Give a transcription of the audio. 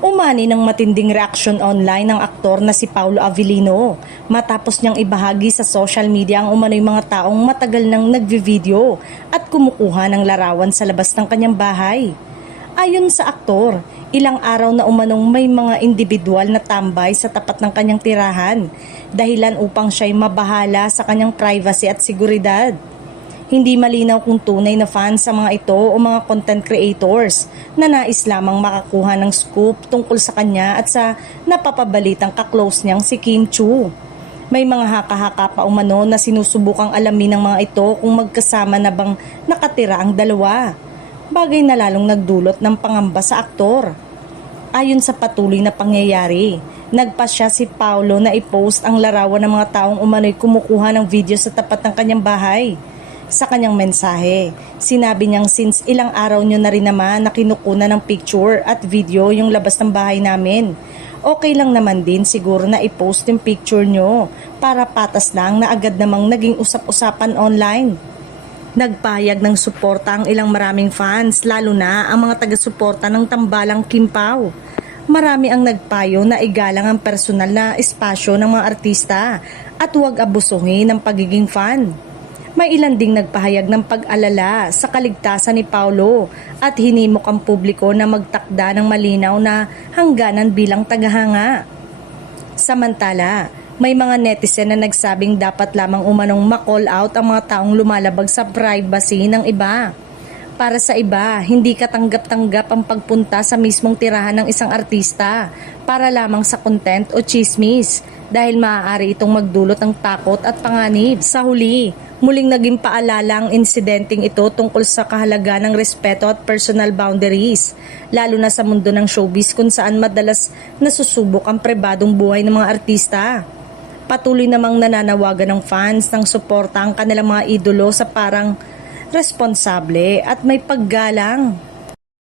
Umani ng matinding reaksyon online ng aktor na si Paulo Avellino matapos niyang ibahagi sa social media ang umano'y mga taong matagal nang nagvi-video at kumukuha ng larawan sa labas ng kanyang bahay. Ayon sa aktor, ilang araw na umanong may mga individual na tambay sa tapat ng kanyang tirahan, dahilan upang siya'y mabahala sa kanyang privacy at seguridad. Hindi malinaw kung tunay na fans sa mga ito o mga content creators na nais lamang makakuha ng scoop tungkol sa kanya at sa napapabalitang kaklose niyang si Kim Chiu. May mga haka-haka pa umano na sinusubukang alamin ng mga ito kung magkasama na bang nakatira ang dalawa. Bagay na lalong nagdulot ng pangamba sa aktor. Ayon sa patuloy na pangyayari, nagpasya si Paulo na i-post ang larawan ng mga taong umano'y kumukuha ng video sa tapat ng kanyang bahay. Sa kanyang mensahe, sinabi niyang since ilang araw nyo na rin naman na kinukunan ng picture at video yung labas ng bahay namin. Okay lang naman din siguro na i-post yung picture nyo para patas lang na agad namang naging usap-usapan online. Nagpahayag ng suporta ang ilang maraming fans, lalo na ang mga taga-suporta ng tambalang Kim Pao. Marami ang nagpayo na igalang ang personal na espasyo ng mga artista at huwag abusuhin ang pagiging fan. May ilan ding nagpahayag ng pag-alala sa kaligtasan ni Paulo at hinimok ang publiko na magtakda ng malinaw na hangganan bilang tagahanga. Samantala, may mga netizen na nagsabing dapat lamang umanong ma-call out ang mga taong lumalabag sa privacy ng iba. Para sa iba, hindi katanggap-tanggap ang pagpunta sa mismong tirahan ng isang artista para lamang sa content o chismis dahil maaari itong magdulot ng takot at panganib. Sa huli, muling naging paalala ang insidenteng ito tungkol sa kahalagaan ng respeto at personal boundaries, lalo na sa mundo ng showbiz kung saan madalas nasusubok ang pribadong buhay ng mga artista. Patuloy namang nananawagan ng fans ng suporta ang kanilang mga idolo sa parang responsable at may paggalang.